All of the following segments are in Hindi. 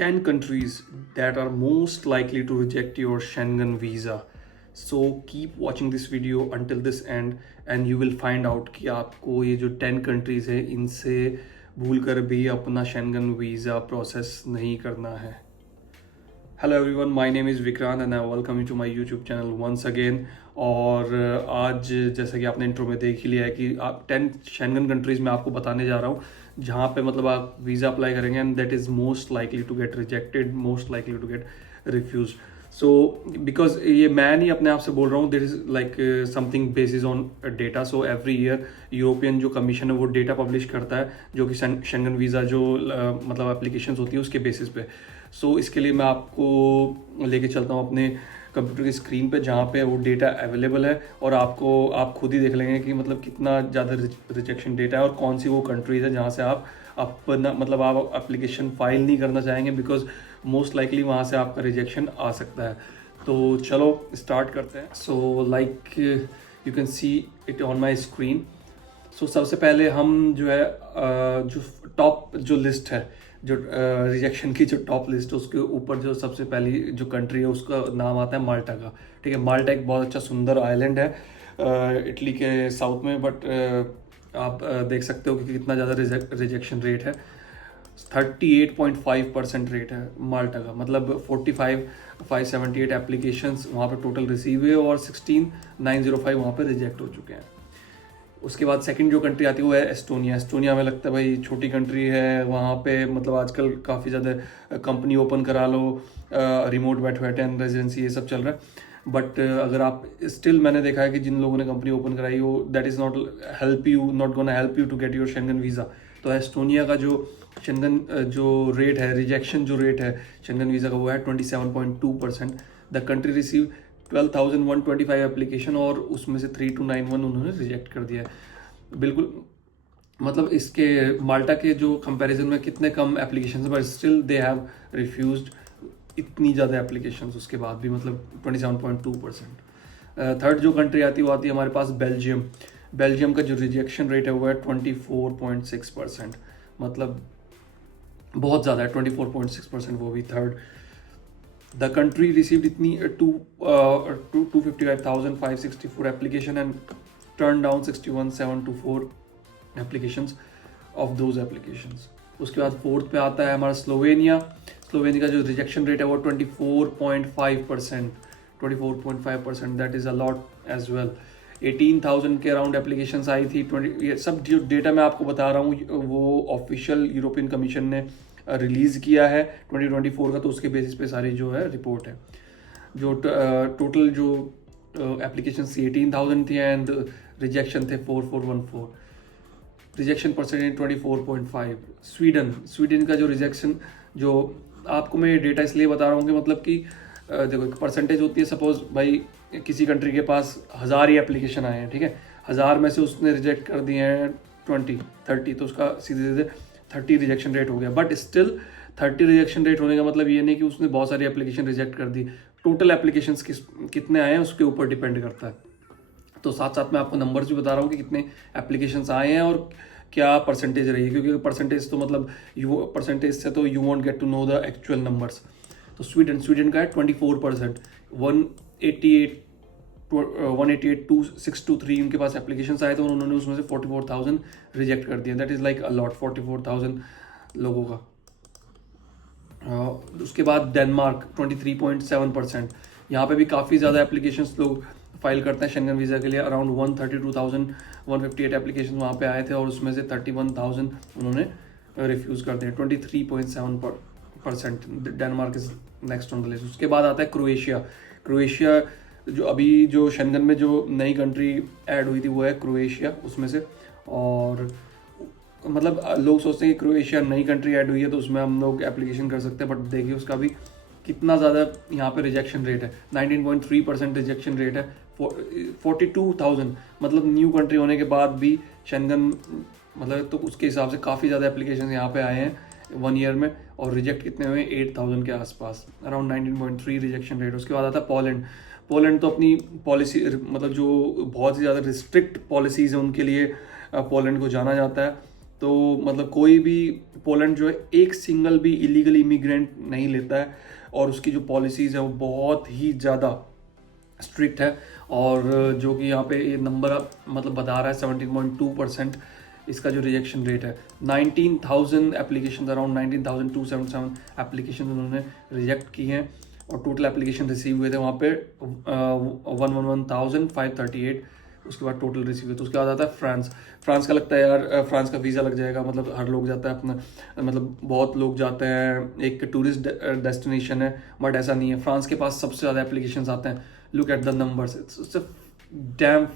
10 countries that are most likely to reject your Schengen visa. So keep watching this video until this end and you will find out कि आपको ये जो 10 countries है इनसे भूल कर भी अपना Schengen visa process नहीं करना है. Hello everyone, my name is Vikrant and I welcome you to my YouTube channel once again. और आज जैसा कि आपने इंट्रो में देख ही लिया है कि आप 10 शेंगन कंट्रीज़ में आपको बताने जा रहा हूँ जहाँ पे मतलब आप वीज़ा अप्लाई करेंगे and that is most likely to get rejected, most likely to get refuse. So because ये मैं नहीं अपने आप से बोल रहा हूँ, there is like something basis on data. So every year European जो कमीशन है वो डेटा पब्लिश करता है जो कि शेंगन वीज़ा जो मतलब एप्लीकेशन होती है उसके बेसिस पे. सो इसके लिए मैं आपको लेके चलता हूँ अपने कंप्यूटर की स्क्रीन पे जहाँ पे वो डेटा अवेलेबल है और आप खुद ही देख लेंगे कि मतलब कितना ज़्यादा रिजेक्शन डेटा है और कौन सी वो कंट्रीज है जहाँ से आप अपना मतलब आप एप्लीकेशन फाइल नहीं करना चाहेंगे बिकॉज मोस्ट लाइकली वहाँ से आपका रिजेक्शन आ सकता है. तो चलो स्टार्ट करते हैं. So like you can see it on my screen. So सबसे पहले हम जो है जो टॉप जो लिस्ट है जो रिजेक्शन की जो टॉप लिस्ट है उसके ऊपर जो सबसे पहली जो कंट्री है उसका नाम आता है माल्टा का. ठीक है, माल्टा एक बहुत अच्छा सुंदर आइलैंड है इटली के साउथ में. बट आप देख सकते हो कि कितना ज़्यादा रिजेक्शन रेट है. 38.5% रेट है माल्टा का. मतलब 45,578 एप्लीकेशंस वहाँ पे टोटल रिसीव हुए और 16,905 वहाँ पे रिजेक्ट हो चुके हैं. उसके बाद सेकंड जो कंट्री आती है वो है एस्टोनिया. एस्टोनिया में लगता है भाई छोटी कंट्री है, वहाँ पे मतलब आजकल काफ़ी ज़्यादा कंपनी ओपन करा लो, रिमोट बैठे बैठे रेजिडेंसी ये सब चल रहा है. बट अगर आप स्टिल मैंने देखा है कि जिन लोगों ने कंपनी ओपन कराई वो that is not gonna help you to get your Schengen visa. तो एस्टोनिया का जो शेंगन जो रेट है, रिजेक्शन जो रेट है शेंगन वीज़ा का वो है 27.2%. द कंट्री रिसीव 12,125 एप्लीकेशन और उसमें से 3,291 उन्होंने रिजेक्ट कर दिया है. बिल्कुल मतलब इसके माल्टा के जो कंपैरिजन में कितने कम application but still they have refused इतनी ज़्यादा एप्लीकेशंस उसके बाद भी, मतलब 27.2%. थर्ड जो कंट्री आती है वो आती है हमारे पास बेल्जियम. बेल्जियम का जो रिजेक्शन रेट है वो है 24.6%. मतलब बहुत ज़्यादा है 24.6%, वो भी थर्ड. The country received इतनी 255,564 application and turned down 61,724 applications of those applications. उसके बाद फोर्थ पे आता है हमारा स्लोवेनिया. स्लोवेनिया का जो रिजेक्शन रेट है वो 24.5%. 24.5%, that is a lot as well. 18,000 के अराउंड एप्लीकेशंस आई थी. ये सब जो डेटा मैं आपको बता रहा हूँ वो ऑफिशियल यूरोपियन कमीशन ने रिलीज़ किया है 2024 का. तो उसके बेसिस पे सारी जो है रिपोर्ट है. जो टोटल जो एप्लीकेशन 18,000 थी एंड रिजेक्शन थे 4,414. Rejection percentage 24.5. स्वीडन का जो रिजेक्शन जो आपको मैं डेटा इसलिए बता रहा हूँ कि मतलब कि देखो एक परसेंटेज होती है. सपोज भाई किसी कंट्री के पास 1,000 ही एप्लीकेशन आए हैं, ठीक है, 1,000 में से उसने रिजेक्ट कर दिए हैं 20-30, तो उसका सीधे सीधे 30 रिजेक्शन रेट हो गया. बट स्टिल 30 रिजेक्शन रेट होने का मतलब ये नहीं कि उसने बहुत सारी एप्लीकेशन रिजेक्ट कर दी. टोटल एप्लीकेशन कितने आए हैं उसके ऊपर डिपेंड करता है. तो साथ साथ मैं आपको नंबर्स भी बता रहा हूँ कि कितने एप्लीकेशंस आए हैं और क्या परसेंटेज रही है, क्योंकि परसेंटेज तो मतलब परसेंटेज से तो you won't get to know the actual numbers. तो स्वीडन का है 24%. 188,263 उनके पास एप्लीकेशंस आए थे और उन्होंने उसमें से 44,000 रिजेक्ट कर दिए. दैट इज़ लाइक अलॉट 44,000 लोगों का. उसके बाद डेनमार्क 23.7%. यहाँ पे भी काफ़ी ज़्यादा एप्लीकेशंस लोग फाइल करते हैं शेंगन वीज़ा के लिए. अराउंड 132,158 एप्लीकेशन वहाँ पे आए थे और उसमें से 31,000 उन्होंने रिफ्यूज़ कर दिए. 23.7%. Denmark is next on the list. उसके बाद आता है क्रोएशिया जो अभी जो शेंगन में जो नई कंट्री ऐड हुई थी वो है क्रोएशिया उसमें से. और मतलब लोग सोचते हैं कि क्रोएशिया नई कंट्री ऐड हुई है तो उसमें हम लोग एप्लीकेशन कर सकते हैं. बट देखिए उसका भी कितना ज़्यादा यहाँ पे रिजेक्शन रेट है. 19.3% रिजेक्शन रेट है. 42,000 मतलब न्यू कंट्री होने के बाद भी शेंगन मतलब तो उसके हिसाब से काफ़ी ज़्यादा एप्लीकेशन यहाँ पे आए हैं 1 ईयर में और रिजेक्ट कितने हुए 8,000 के आसपास. Around 19.3 rejection rate. उसके बाद आता है पोलैंड तो अपनी पॉलिसी मतलब जो बहुत ही ज़्यादा रिस्ट्रिक्ट पॉलिसीज़ हैं उनके लिए पोलैंड को जाना जाता है. तो मतलब कोई भी पोलैंड जो है एक सिंगल भी इलीगल इमिग्रेंट नहीं लेता है, और उसकी जो पॉलिसीज़ है वो बहुत ही ज़्यादा स्ट्रिक्ट है। और जो कि यहाँ पे ये नंबर मतलब बता रहा है 17.2% इसका जो रिजेक्शन रेट है। 19,000 एप्लीकेशन, अराउंड 19,277 एप्लीकेशन उन्होंने रिजेक्ट की हैं, और टोटल एप्लीकेशन रिसीव हुए थे वहाँ पे 111,538। उसके बाद टोटल रिसीव हुए। तो उसके बाद आता है फ्रांस का लगता है यार फ्रांस का वीज़ा लग जाएगा, मतलब हर लोग जाता है अपना, मतलब बहुत लोग जाते हैं, एक टूरिस्ट डेस्टिनेशन है, बट ऐसा नहीं है। फ्रांस के पास सबसे ज़्यादा एप्लीकेशंस आते हैं। Look at the numbers, it's a dam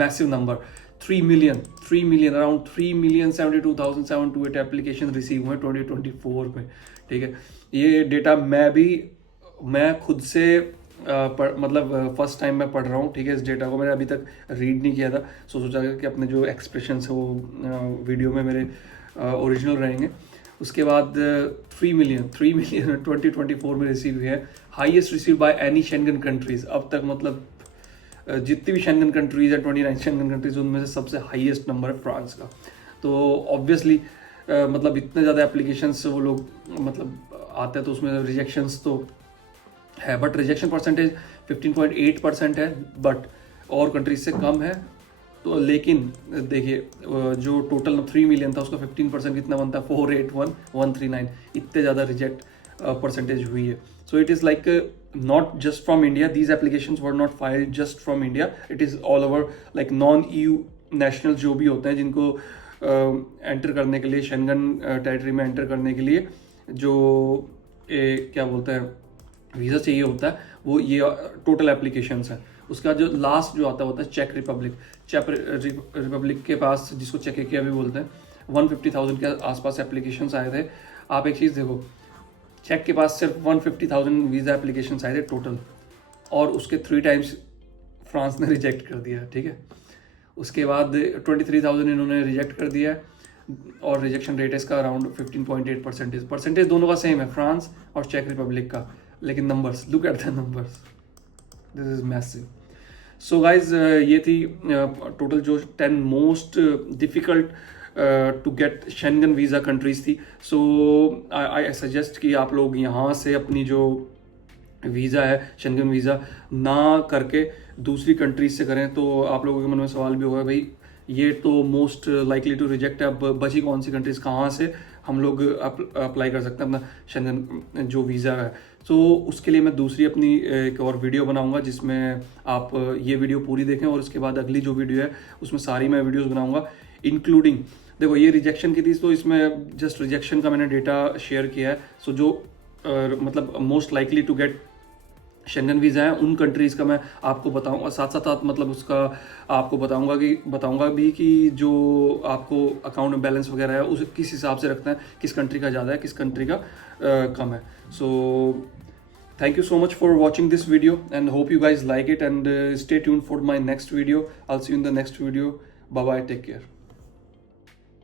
massive number. 3 million around 3,72,728 application receive हुए 2024 में। ठीक है, ये डेटा मैं खुद से मतलब फर्स्ट टाइम मैं पढ़ रहा हूँ। ठीक है, इस डेटा को मैंने अभी तक रीड नहीं किया था, सोचा कि अपने जो एक्सप्रेशन है वो वीडियो में मेरे ओरिजिनल रहेंगे। उसके बाद 3 मिलियन 2024 में रिसीव हुए हैं, highest receive by any Schengen countries अब तक। मतलब जितनी भी शेंगन कंट्रीज है, 29 शेंगन कंट्रीज, उनमें से सबसे हाईएस्ट नंबर है फ्रांस का। तो ऑब्वियसली मतलब इतने ज़्यादा एप्लीकेशंस वो लोग मतलब आते हैं, तो उसमें रिजेक्शंस तो है, बट रिजेक्शन परसेंटेज 15.8% है, बट और कंट्रीज से कम है। तो लेकिन देखिए जो टोटल 3 मिलियन था उसका 15% कितना बनता है, 481,139, इतने ज़्यादा रिजेक्ट परसेंटेज हुई है। So it is like not just from India, these applications were not filed just from India, it is all over, like non EU national जो भी होते हैं जिनको एंटर करने के लिए, शेंगन टेरिटरी में एंटर करने के लिए जो क्या बोलते हैं वीज़ा चाहिए होता है, वो ये टोटल एप्लीकेशंस हैं। उसका जो लास्ट जो आता है होता है चेक रिपब्लिक के पास, जिसको चेकोस्लोवाकिया भी बोलते हैं, 150,000 के आसपास एप्लीकेशंस आए थे। आप एक चीज़ देखो, चेक के पास सिर्फ 150,000 वीज़ा एप्लीकेशंस आए थे टोटल, और उसके 3 टाइम्स फ्रांस ने रिजेक्ट कर दिया। ठीक है, उसके बाद 23,000 इन्होंने रिजेक्ट कर दिया है, और रिजेक्शन रेट इसका अराउंड 15.8%। परसेंटेज दोनों का सेम है, फ्रांस और चेक रिपब्लिक का, लेकिन numbers, look at the numbers, this is massive. So guys ये थी टोटल जो 10 most difficult to get Schengen visa countries थी। सो आई सजेस्ट कि आप लोग यहाँ से अपनी जो वीज़ा है शेंगन वीज़ा ना करके दूसरी कंट्रीज से करें। तो आप लोगों के मन में सवाल भी होगा, भाई ये तो मोस्ट लाइकली टू रिजेक्ट है, अब बची कौन सी कंट्रीज, कहाँ से हम लोग अप्लाई कर सकते हैं अपना शेंगन जो वीज़ा है। तो उसके लिए मैं दूसरी अपनी एक और वीडियो बनाऊंगा, जिसमें आप ये वीडियो पूरी देखें, और उसके बाद अगली जो वीडियो है उसमें सारी मैं वीडियोस बनाऊंगा, इंक्लूडिंग, देखो ये रिजेक्शन की थी तो इसमें जस्ट रिजेक्शन का मैंने डेटा शेयर किया है। सो जो मतलब most likely to get Schengen visa है उन कंट्रीज़ का मैं आपको बताऊंगा, साथ साथ मतलब उसका आपको बताऊंगा भी कि जो आपको अकाउंट में बैलेंस वगैरह है उस किस हिसाब से रखना है, किस कंट्री का ज़्यादा है, किस कंट्री का कम है। सो thank you so much for watching this video and hope you guys like it, and stay tuned for my next video. I'll see you in the next video. Bye bye, take care.